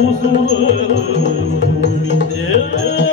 고수는 우리 때